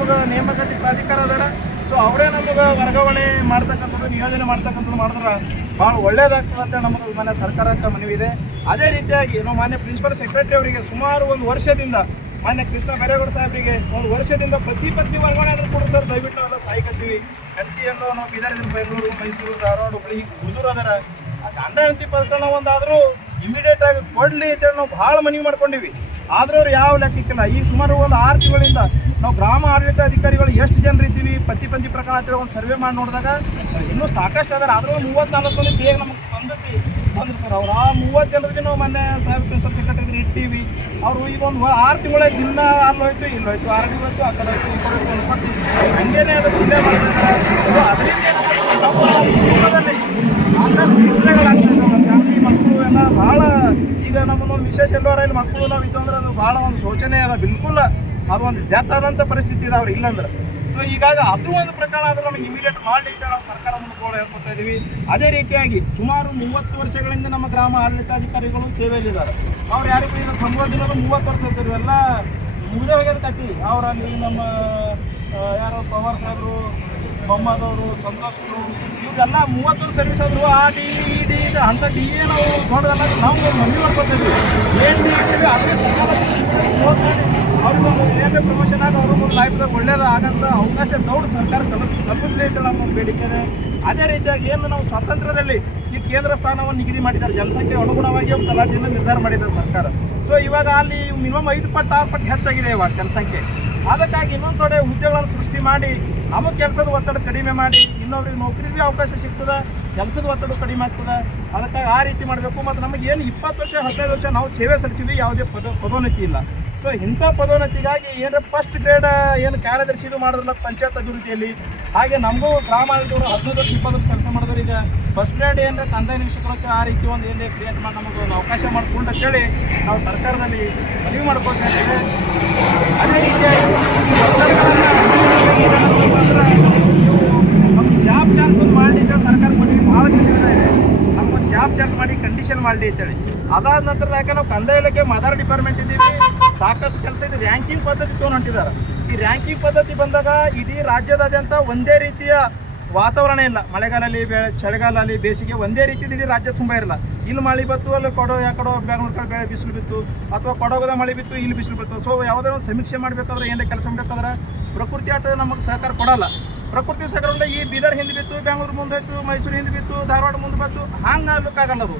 ನಮಗೆ ನೇಮಕಾತಿ ಪ್ರಾಧಿಕಾರ ಅದಾರ. ಸೊ ಅವರೇ ನಮಗೆ ವರ್ಗಾವಣೆ ಮಾಡ್ತಕ್ಕಂಥದ್ದು, ನಿಯೋಜನೆ ಮಾಡ್ತಕ್ಕಂಥದ್ದು ಮಾಡಿದ್ರೆ ಭಾಳ ಒಳ್ಳೇದಾಗ್ತದೆ ಅಂತ ನಮಗೆ ಮಾನ್ಯ ಸರ್ಕಾರಕ್ಕೆ ಮನವಿ ಇದೆ ಅದೇ ರೀತಿಯಾಗಿ ನಾವು ಮಾನ್ಯ ಪ್ರಿನ್ಸಿಪಲ್ ಸೆಕ್ರೆಟರಿ ಅವರಿಗೆ ಸುಮಾರು ಒಂದು ವರ್ಷದಿಂದ, ಮಾನ್ಯ ಕೃಷ್ಣ ಬೈರೇಗೌಡ ಸಾಹೇಬರಿಗೆ ಒಂದು ವರ್ಷದಿಂದ ಪತಿ ಪತ್ನಿ ವರ್ಗಾವಣೆ ಆದರೂ ಕೂಡ ಸರ್ ದಯವಿಟ್ಟು ಎಲ್ಲ ಸಾಯ್ಕತ್ತೀವಿ. ಹೆಂಡತಿಯನ್ನು ನಾವು ಬೀದರ್ದಿಂದ ಬೆಂಗಳೂರು, ಮೈಸೂರು, ಧಾರವಾಡ ಹುಬ್ಬಳ್ಳಿ ಹುಡುಗರು ಅದರ. ಗಂಡ, ಹೆಂಡತಿ ಪ್ರಕರಣ ಒಂದಾದರೂ ಇಮಿಡಿಯೇಟ್ ಆಗಿ ಕೊಡಲಿ ಅಂತೇಳಿ ನಾವು ಭಾಳ ಮನವಿ ಮಾಡ್ಕೊಂಡಿವಿ. ಆದ್ರೆ ಅವ್ರು ಯಾವ ಲೆಕ್ಕಕ್ಕಿಲ್ಲ. ಈಗ ಸುಮಾರು ಒಂದು ಆರು ತಿಂಗಳಿಂದ ನಾವು ಗ್ರಾಮ ಆಡಳಿತ ಅಧಿಕಾರಿಗಳು ಎಷ್ಟು ಜನರು ಇದ್ದೀವಿ, ಪತಿ ಪಂತಿ ಪ್ರಕರಣ ಅಂತೇಳಿ ಒಂದು ಸರ್ವೆ ಮಾಡಿ ನೋಡಿದಾಗ ಇನ್ನೂ ಸಾಕಷ್ಟು ಅದಾರ. ಆದ್ರೂ ಮೂವತ್ತ್ನಾಲ್ಕು ಮಂದಿ ಬೇಗ ನಮಗೆ ಸ್ಪಂದಿಸಿ ಬಂದರು ಸರ್ ಅವ್ರು. ಆ ಮೂವತ್ತು ಜನರಿಗೆ ನಾವು ಮೊನ್ನೆ ಸಾಹೇಬ್ ಪ್ರಿನ್ಸಿಪಲ್ ಸೆಕ್ರೆಟರಿ ಇಟ್ಟಿವಿ. ಅವರು ಈಗ ಒಂದು ಆರು ತಿಂಗಳ ದಿನ ಅಲ್ಲಿ ಹೋಯ್ತು, ಇಲ್ಲಿ ಹೋಯ್ತು, ಆರ್ ಹೋಯ್ತು, ಆ ಕಡೆ ಹಂಗೇನೆ ಅದು ಮುಂದೆ ಮಾಡ್ತಿದ್ದಾರೆ ಸೊ ಅದರಿಂದ ನಮ್ಮ ಸಾಕಷ್ಟು ತೊಂದರೆಗಳಾಗ್ತಾ ಇದ್ದಾವೆ. ಫ್ಯಾಮಿಲಿ, ಮಕ್ಕಳು ಎಲ್ಲ ಭಾಳ ಈಗ ನಮ್ಮನ್ನೊಂದು ವಿಶೇಷ ಎಲ್ಲವರ ಇಲ್ಲಿ ಮಕ್ಕಳು ನಾವು ಅಂದ್ರೆ ಅದು ಭಾಳ ಒಂದು ಶೋಚನೆ ಅದ. ಬಿಲ್ಕುಲ್ ಅದು ಒಂದು ಡೆತ್ ಆದಂಥ ಪರಿಸ್ಥಿತಿ ಇದೆ ಅವ್ರು ಇಲ್ಲಂದ್ರೆ. ಸೊ ಹೀಗಾಗಿ ಅದು ಒಂದು ಪ್ರಕರಣ ಆದ್ರೆ ನಮಗೆ ಇಮಿಡಿಯೇಟ್ ಮಾಡಲಿಕ್ಕೆ ನಾವು ಸರ್ಕಾರ ಮೂಲಕ ಹೇಳ್ಕೊತಾ ಇದ್ದೀವಿ ಅದೇ ರೀತಿಯಾಗಿ ಸುಮಾರು ಮೂವತ್ತು ವರ್ಷಗಳಿಂದ ನಮ್ಮ ಗ್ರಾಮ ಆಡಳಿತಾಧಿಕಾರಿಗಳು ಸೇವೆಯಲ್ಲಿದ್ದಾರೆ. ಅವ್ರು ಯಾರಿಗೂ ಈಗ ದಿನದ ಮೂವತ್ತು ವರ್ಷ ಇರ್ತಾರೆ ಎಲ್ಲ ಮುಗಿದ ಅವರಲ್ಲಿ ನಮ್ಮ ಯಾರೋ ಪವರ್ ಸಾಹೇಬರು ಮೊಹಮ್ಮದವರು ಸಂತೋಷರು ಇವೆಲ್ಲ ಮೂವತ್ತು ಸರ್ವಿಸ್ ಆದ್ರು ಆ ಡಿ ಡಿ ಅಂತ ಡಿ ಎ ನಾವು ನೋಡೋದಲ್ಲ ನಾವು ಮನವಿ ಮಾಡ್ಕೊತೀವಿ ಏನು ಅವ್ರಿಗೆ ಏನೇ ಪ್ರಮೋಷನ್ ಆಗಿ ಅವರು ಒಂದು ಲೈಫ್ದಾಗ ಒಳ್ಳೇದು ಆಗಂತ ಅವಕಾಶ ದೌಡ್ ಸರ್ಕಾರ ತಲುಪಿಸಲಿ ಅಂತ ನಮ್ಮ ಬೇಡಿಕೆ ಅದೇ ರೀತಿಯಾಗಿ ಏನು ನಾವು ಸ್ವಾತಂತ್ರ್ಯದಲ್ಲಿ ಈ ಕೇಂದ್ರ ಸ್ಥಾನವನ್ನು ನಿಗದಿ ಮಾಡಿದ್ದಾರೆ. ಜನಸಂಖ್ಯೆ ಅನುಗುಣವಾಗಿ ಒಂದು ತಲಾಟಿಯನ್ನು ನಿರ್ಧಾರ ಮಾಡಿದ್ದಾರೆ ಸರ್ಕಾರ. ಸೊ ಇವಾಗ ಅಲ್ಲಿ ಮಿನಿಮಮ್ ಐದು ಪಟ್ಟು ಆರು ಪಟ್ಟು ಹೆಚ್ಚಾಗಿದೆ ಇವಾಗ ಜನಸಂಖ್ಯೆ. ಅದಕ್ಕಾಗಿ ಇನ್ನೊಂದು ಕಡೆ ಉದ್ಯೋಗಗಳನ್ನು ಸೃಷ್ಟಿ ಮಾಡಿ ನಮಗೆ ಕೆಲಸದ ಒತ್ತಡ ಕಡಿಮೆ ಮಾಡಿ ಇನ್ನೊಬ್ರಿಗೆ ನೌಕರಿಗೆ ಅವಕಾಶ ಸಿಗ್ತದೆ, ಕೆಲಸದ ಒತ್ತಡ ಕಡಿಮೆ ಆಗ್ತದೆ. ಅದಕ್ಕಾಗಿ ಆ ರೀತಿ ಮಾಡಬೇಕು. ಮತ್ತು ನಮಗೆ ಏನು ಇಪ್ಪತ್ತು ವರ್ಷ, ಹದಿನೈದು ವರ್ಷ ನಾವು ಸೇವೆ ಸಲ್ಲಿಸಿದ್ವಿ, ಯಾವುದೇ ಪದ, ಪದೋನ್ನತಿ ಇಲ್ಲ. ಸೊ ಇಂಥ ಪದೋನ್ನತಿಗಾಗಿ ಏನಾರ ಫಸ್ಟ್ ಗ್ರೇಡ್ ಏನು ಕಾರ್ಯದರ್ಶಿ ಇದು ಮಾಡಿದ್ರಲ್ಲ, ಪಂಚಾಯತ್ ಅಭಿವೃದ್ಧಿಯಲ್ಲಿ. ಹಾಗೆ ನಮಗೂ ಗ್ರಾಮ ಹದಿನೈದು ವರ್ಷ, ಇಪ್ಪತ್ತು ಕೆಲಸ ಮಾಡಿದ್ರು ಈಗ ಫಸ್ಟ್ ಗ್ರೇಡ್ ಏನಾರ ಕಂದಾಯ ನಿರೀಕ್ಷಕರಕ್ಕೆ ಆ ರೀತಿ ಒಂದು ಏನೇ ಕ್ರಿಯೇಟ್ ಮಾಡಿ ನಮಗೆ ಒಂದು ಅವಕಾಶ ಮಾಡಿಕೊಂಡು ಅಂತೇಳಿ ನಾವು ಸರ್ಕಾರದಲ್ಲಿ ಮನವಿ ಮಾಡ್ಕೊಳ್ತಾ ಇದ್ದೇವೆ. ಅದೇ ರೀತಿಯಾಗಿ ಈ ನಮ್ಗೆ ಜಾಬ್ ಚಾರ್ಟ್ ಒಂದು ಮಾಡಲಿಕ್ಕೆ ಸರ್ಕಾರ ಮನವಿ ಭಾಳ ದಿನದಿಂದ ಇದೆ ನಮ್ಗೊಂದು ಜಾಬ್ ಮಾಡಿ ಕಂಡೀಷನ್ ಮಾಡಲಿ ಅಂತೇಳಿ. ಅದಾದ ನಂತರ ಯಾಕೆ ನಾವು ಕಂದಾಯ ಇಲಾಖೆ ಮದರ್ ಡಿಪಾರ್ಟ್ಮೆಂಟ್ ಇದ್ದೀವಿ, ಸಾಕಷ್ಟು ಕೆಲಸ ಇದು. ರ್ಯಾಂಕಿಂಗ್ ಪದ್ಧತಿ ತೊಗೊಂಡು ಹೊಂಟಿದ್ದಾರೆ. ಈ ರ್ಯಾಂಕಿಂಗ್ ಪದ್ಧತಿ ಬಂದಾಗ ಇಡೀ ರಾಜ್ಯದಾದ್ಯಂತ ಒಂದೇ ರೀತಿಯ ವಾತಾವರಣ ಇಲ್ಲ. ಮಳೆಗಾಲಲ್ಲಿ ಚಳಿಗಾಲ ಅಲ್ಲಿ ಬೇಸಿಗೆ ಒಂದೇ ರೀತಿ ಇಡೀ ರಾಜ್ಯ ತುಂಬ ಇರಲ್ಲ. ಇಲ್ಲಿ ಮಳೆ ಬತ್ತು ಅಲ್ಲಿ ಕೊಡೋ ಯಾಕಡೋ ಬೆಂಗಳೂರು ಕಡೆ ಬೆಳೆ ಬಿಸಿಲು ಬಿತ್ತು, ಅಥವಾ ಕೊಡೋಗದ ಮಳೆ ಬಿತ್ತು, ಇಲ್ಲಿ ಬಿಸಿಲು ಬಿತ್ತು. ಸೊ ಯಾವುದೇ ಒಂದು ಸಮೀಕ್ಷೆ ಮಾಡಬೇಕಾದ್ರೆ ಏನೇ ಕೆಲಸ ಮಾಡಬೇಕಾದ್ರೆ ಪ್ರಕೃತಿ ಆಟ ನಮಗೆ ಸಹಕಾರ ಕೊಡಲ್ಲ. ಪ್ರಕೃತಿ ಸಹಕಾರ ಈ ಬೀದರ್ ಹಿಂದೆ ಬಿತ್ತು, ಬೆಂಗಳೂರು ಮುಂದೆ ಹೋಯ್ತು ಮೈಸೂರು ಹಿಂದೆ ಬಿತ್ತು, ಧಾರವಾಡ ಮುಂದೆ ಬಂತು ಹಂಗೆ ಲುಕ್ ಅದು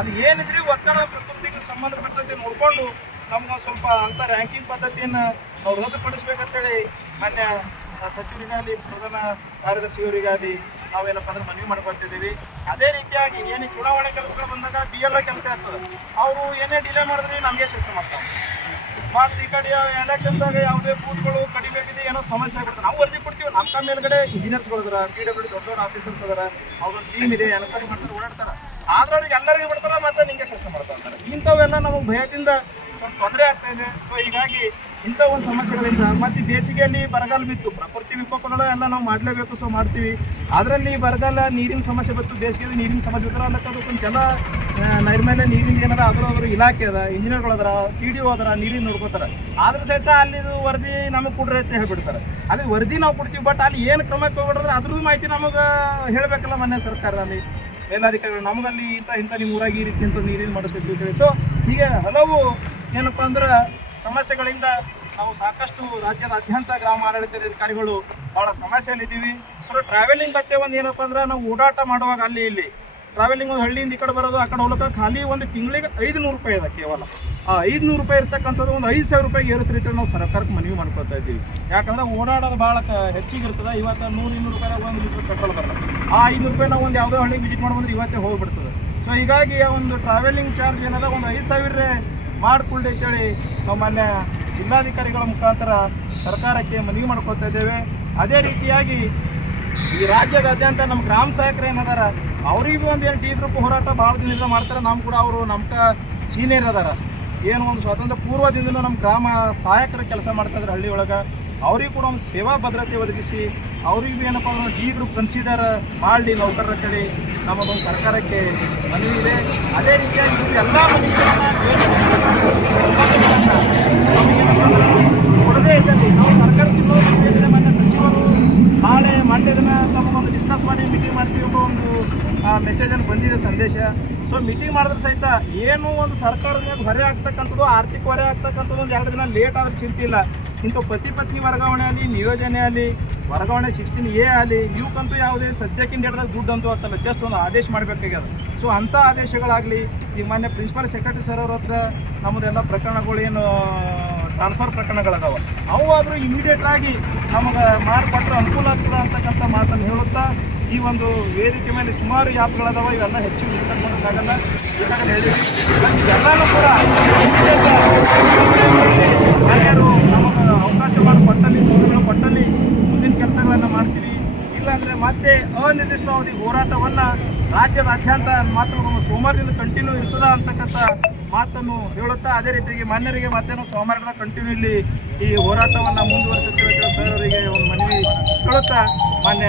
ಅದು ಏನಿದ್ರಿ ಒತ್ತಡ ಪ್ರಕೃತಿಗೆ ಸಂಬಂಧಪಟ್ಟಂತೆ ನೋಡಿಕೊಂಡು ನಮ್ಗೆ ಸ್ವಲ್ಪ ಅಂಥ ರ್ಯಾಂಕಿಂಗ್ ಪದ್ಧತಿಯನ್ನು ನಾವು ರದ್ದುಪಡಿಸ್ಬೇಕಂತೇಳಿ ಮಾನ್ಯ ಸಚಿವರಿಗಾಗಲಿ, ಪ್ರಧಾನ ಕಾರ್ಯದರ್ಶಿಯವರಿಗಾಗಲಿ ನಾವೇನಪ್ಪ ಅಂದ್ರೆ ಮನವಿ ಮಾಡ್ಕೊಳ್ತಿದ್ದೀವಿ. ಅದೇ ರೀತಿಯಾಗಿ ಏನು ಚುನಾವಣೆ ಕೆಲಸಗಳು ಬಂದಾಗ ಬಿ ಎಲ್ ಕೆಲಸ ಇರ್ತದೆ ಅವರು ಏನೇ ಡಿಲೇ ಮಾಡಿದ್ರೆ ನಮಗೆ ಶಿಫ್ಟ್ ಮಾಡ್ತಾರೆ. ಮತ್ತು ಈ ಕಡೆ ಎಲೆಕ್ಷನ್ದಾಗ ಯಾವುದೇ ಬೂತ್ಗಳು ಕಡಿಮೆ ಬಿದ್ದು ಏನೋ ಸಮಸ್ಯೆ ಆಗ್ಬಿಡ್ತಾರೆ ನಾವು ವರದಿ ಕೊಡ್ತೀವಿ ನಮ್ಮ ಕಮ್ಮಿ ಮೇಲ್ಗಡೆ ಇಂಜಿನಿಯರ್ಸ್ಗಳು ಅದಾರ ಪಿ ಡಬ್ಲ್ಯೂ ದೊಡ್ಡ ದೊಡ್ಡ ಆಫೀಸರ್ಸ್ ಅದರ ಅವ್ರ ಟೀಮ್ ಇದೆ ಎಲ್ಲ ಮಾಡ್ತಾರೆ, ಓಡಾಡ್ತಾರೆ. ಆದ್ರೆ ಅವ್ರಿಗೆ ಎಲ್ಲರಿಗೂ ಬಿಡ್ತಾರೆ, ಮತ್ತೆ ನಿಂಗೆ ಶಿಫ್ಟ್ ಮಾಡ್ತಾ ಇರ್ತಾರೆ ಇಂಥವೆಲ್ಲ ನಮಗೆ ಭಯದಿಂದ ಸ್ವಲ್ಪ ತೊಂದರೆ ಆಗ್ತಾ ಇದೆ. ಸೊ ಹೀಗಾಗಿ ಇಂಥ ಒಂದು ಸಮಸ್ಯೆಗಳಿಂದ ಮತ್ತೆ ಬೇಸಿಗೆಯಲ್ಲಿ ಬರಗಾಲ ಬಿತ್ತು. ಪ್ರಕೃತಿ ವಿಕೋಪಗಳು ಎಲ್ಲ ನಾವು ಮಾಡಲೇಬೇಕು ಸೊ ಮಾಡ್ತೀವಿ. ಅದರಲ್ಲಿ ಬರಗಾಲ ನೀರಿನ ಸಮಸ್ಯೆ ಬಂತು ಬೇಸಿಗೆಯಲ್ಲಿ ನೀರಿನ ಸಮಸ್ಯೆ ಇದ್ರೆ ಅದಕ್ಕೆ ಅದಕ್ಕೊಂದು ಆ, ನೈರ್ಮಲ್ಯ ನೀರಿನ ಏನಾರ ಅದ್ರ ಅದ್ರ ಇಲಾಖೆ ಅದ ಇಂಜಿನಿಯರ್ಗಳು ಅದರ ಪಿ ಡಿ ಒ ಅದರ ನೀರಿನ ನೋಡ್ಕೋತಾರೆ. ಆದ್ರ ಸಹಿತ ಅಲ್ಲಿದು ವರದಿ ನಮಗೆ ಕೊಡ್ರಿ ಅಂತ ಹೇಳ್ಬಿಡ್ತಾರೆ. ಅಲ್ಲಿ ವರದಿ ನಾವು ಕೊಡ್ತೀವಿ ಬಟ್ ಅಲ್ಲಿ ಏನು ಕ್ರಮ ಕೈಗೊಂಡ್ರೆ ಅದ್ರದ್ದು ಮಾಹಿತಿ ನಮಗೆ ಹೇಳಬೇಕಲ್ಲ ಮೊನ್ನೆ ಸರ್ಕಾರ ಅಲ್ಲಿ ಮೇಲಾಧಿಕಾರಿಗಳು ನಮಗಲ್ಲಿ ಇಂಥ ಇಂಥ ನಿಮ್ಮ ಊರಾಗಿ ಈ ರೀತಿ ಇಂಥ ನೀರಿನ ಮಾಡಿಸ್ಬೇಕು ಸೊ ಹೀಗೆ ಹಲವು ಏನಪ್ಪ ಅಂದ್ರೆ ಸಮಸ್ಯೆಗಳಿಂದ ನಾವು ಸಾಕಷ್ಟು ರಾಜ್ಯದಾದ್ಯಂತ ಗ್ರಾಮ ಆಡಳಿತದ ಅಧಿಕಾರಿಗಳು ಭಾಳ ಸಮಸ್ಯೆಯಲ್ಲಿದ್ದೀವಿ. ಸೊ ಟ್ರಾವೆಲಿಂಗ್ ಬಗ್ಗೆ ಒಂದು ಏನಪ್ಪ ಅಂದ್ರೆ ನಾವು ಓಡಾಟ ಮಾಡುವಾಗ ಅಲ್ಲಿ ಇಲ್ಲಿ ಟ್ರಾವೆಲಿಂಗ್ ಒಂದು ಹಳ್ಳಿಯಿಂದ ಈ ಕಡೆ ಬರೋದು, ಆ ಕಡೆ ಹೋಗ್ಲಿಕ್ಕೆ ಖಾಲಿ ಒಂದು ತಿಂಗಳಿಗೆ ಐದುನೂರು ರೂಪಾಯಿ ಅದ ಕೇವಲ. ಆ ಐದುನೂರು ರೂಪಾಯಿ ಇರ್ತಕ್ಕಂಥದ್ದು ಒಂದು ಐದು ಸಾವಿರ ರೂಪಾಯಿ ಏರಿಸಿ ನಾವು ಸರ್ಕಾರಕ್ಕೆ ಮನವಿ ಮಾಡ್ಕೊಳ್ತಾ ಇದ್ದೀವಿ. ಯಾಕಂದ್ರೆ ಓಡಾಡೋದು ಭಾಳ ಹೆಚ್ಚಿಗೆ ಇರ್ತದೆ. ಇವತ್ತು ನೂರು ಇನ್ನೂರು ರೂಪಾಯಿ ಒಂದು ಲೀಟ್ರ್ ಪೆಟ್ರೋಲ್ ಬರ್ತದೆ. ಆ ಐನೂರು ರೂಪಾಯಿ ನಾವು ಒಂದು ಯಾವುದೋ ಹಳ್ಳಿಗೆ ವಿಸಿಟ್ ಮಾಡ್ಬೋದ್ರೆ ಇವತ್ತೇ ಹೋಗ್ಬಿಡ್ತದೆ. ಸೊ ಹೀಗಾಗಿ ಆ ಒಂದು ಟ್ರಾವೆಲಿಂಗ್ ಚಾರ್ಜ್ ಏನದ ಒಂದು ಐದು ಸಾವಿರ ಮಾಡಿಕೊಳ್ಳಿ ಅಂತೇಳಿ ನಾವು ಮಾನ್ಯ ಜಿಲ್ಲಾಧಿಕಾರಿಗಳ ಮುಖಾಂತರ ಸರ್ಕಾರಕ್ಕೆ ಮನವಿ ಮಾಡ್ಕೊತಾ ಇದ್ದೇವೆ. ಅದೇ ರೀತಿಯಾಗಿ ಈ ರಾಜ್ಯದಾದ್ಯಂತ ನಮ್ಮ ಗ್ರಾಮ ಸಹಾಯಕರು ಏನದಾರ ಅವರಿಗೂ ಒಂದು ಏನು ಟೀ ಗ್ರೂಪ್ ಹೋರಾಟ ಭಾಳ ದಿನದಿಂದ ಮಾಡ್ತಾರೆ. ನಮ್ಮ ಕೂಡ ಅವರು ನಮ್ಕ ಸೀನಿಯರ್ ಅದಾರ. ಏನು ಒಂದು ಸ್ವಾತಂತ್ರ್ಯ ಪೂರ್ವದಿಂದಲೂ ನಮ್ಮ ಗ್ರಾಮ ಸಹಾಯಕರ ಕೆಲಸ ಮಾಡ್ತಾ ಇದ್ದಾರೆ ಹಳ್ಳಿ ಒಳಗೆ. ಅವ್ರಿಗೆ ಕೂಡ ಒಂದು ಸೇವಾ ಭದ್ರತೆ ಒದಗಿಸಿ ಅವ್ರಿಗೂ ಏನಪ್ಪ ಅಂದ್ರೆ ಡಿ ಗ್ರೂಪ್ ಕನ್ಸಿಡರ್ ಮಾಡಲಿ ನೌಕರರ ಕಡೆ. ನಮ್ಮದೊಂದು ಸರ್ಕಾರಕ್ಕೆ ಮನವಿ ಇದೆ. ಅದೇ ರೀತಿಯಾಗಿ ಎಲ್ಲ ಎಲ್ಲ ಮನವಿಗಳನ್ನ ನಮಗೇನಪ್ಪ ಅಂದ್ರೆ ಕೊಡದೇ ಇದ್ದಲ್ಲಿ ನಾವು ಸರ್ಕಾರಕ್ಕೆ ಇನ್ನೊಂದು ನಿವೇದನೆ ಮೆಸೇಜನ್ನು ಬಂದಿದೆ ಸಂದೇಶ? ಸೊ ಮೀಟಿಂಗ್ ಮಾಡಿದ್ರೆ ಸಹಿತ ಏನು ಒಂದು ಸರ್ಕಾರದ ಹೊರೆ ಆಗ್ತಕ್ಕಂಥದ್ದು, ಆರ್ಥಿಕ ಹೊರೆ ಆಗ್ತಕ್ಕಂಥದ್ದು ಒಂದು ಎರಡು ದಿನ ಲೇಟ್ ಆದ್ರೆ ಚಿಂತೆ ಇಲ್ಲ. ಇಂಥ ಪತಿ ಪತ್ನಿ ವರ್ಗಾವಣೆ ಆಗಲಿ, ನಿಯೋಜನೆ ಆಗಲಿ, ವರ್ಗಾವಣೆ ಸಿಕ್ಸ್ಟೀನ್ ಎ ಆಗಲಿ ಇವಕ್ಕಂತೂ ಯಾವುದೇ ಸದ್ಯಕ್ಕಿಂತ ಡೇಟ್ದಾಗ ದುಡ್ಡು ಅಂತೂ ಅಂತಲ್ಲ ಜಸ್ಟ್ ಒಂದು ಆದೇಶ ಮಾಡಬೇಕಾಗ್ಯದ. ಸೊ ಅಂಥ ಆದೇಶಗಳಾಗಲಿ ಈಗ ಮೊನ್ನೆ ಪ್ರಿನ್ಸಿಪಲ್ ಸೆಕ್ರೆಟರಿ ಸರ್ ಅವ್ರ ಹತ್ರ ನಮ್ಮದೆಲ್ಲ ಪ್ರಕರಣಗಳು ಏನು ಟ್ರಾನ್ಸ್ಫರ್ ಪ್ರಕರಣಗಳದಾವ. ಅವು ಆದರೂ ಇಮಿಡಿಯೇಟ್ ಆಗಿ ನಮಗೆ ಮಾಡಿಕೊಟ್ರೆ ಅನುಕೂಲ ಆಗ್ತದೆ ಅಂತಕ್ಕಂಥ ಮಾತನ್ನು ಹೇಳುತ್ತಾ ಈ ಒಂದು ವೇದಿಕೆ ಮೇಲೆ ಸುಮಾರು ಆ್ಯಪ್ಗಳದಾವ ಇವೆಲ್ಲ ಹೆಚ್ಚು ಡಿಸ್ಕಸ್ ಮಾಡೋಕ್ಕಾಗಲ್ಲ. ಈಗಾಗಲೇ ಹೇಳಿದ್ವಿ ಎಲ್ಲರೂ ಕೂಡ ಮಹಿಳೆಯರು ನಮಗೆ ಅವಕಾಶ ಮಾಡಿ ಕೊಟ್ಟಲ್ಲಿ ಸೌಲಭ್ಯ ಕೊಟ್ಟಲ್ಲಿ ಮುಂದಿನ ಕೆಲಸಗಳನ್ನು ಮಾಡ್ತೀವಿ ಇಲ್ಲಾಂದರೆ ಮತ್ತೆ ಅನಿರ್ದಿಷ್ಟಾವಧಿ ಹೋರಾಟವನ್ನು ರಾಜ್ಯದಾದ್ಯಂತ ನಮ್ಮ ಸೋಮವಾರದಿಂದ ಕಂಟಿನ್ಯೂ ಇರ್ತದ ಅಂತಕ್ಕಂಥ ಮಾತನ್ನು ಹೇಳುತ್ತಾ, ಅದೇ ರೀತಿಯಾಗಿ ಮಾನ್ಯರಿಗೆ ಮತ್ತೆ ನಾವು ಸೋಮವಾರದಿಂದ ಕಂಟಿನ್ಯೂ ಇಲ್ಲಿ ಈ ಹೋರಾಟವನ್ನು ಮುಂದುವರಿಸುತ್ತೇವೆ ಅಂತ ಸರ್ ಅವರಿಗೆ ಒಂದು ಮನವಿ ಹೇಳುತ್ತಾ, ಮಾನ್ಯ